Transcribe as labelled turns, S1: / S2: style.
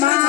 S1: bye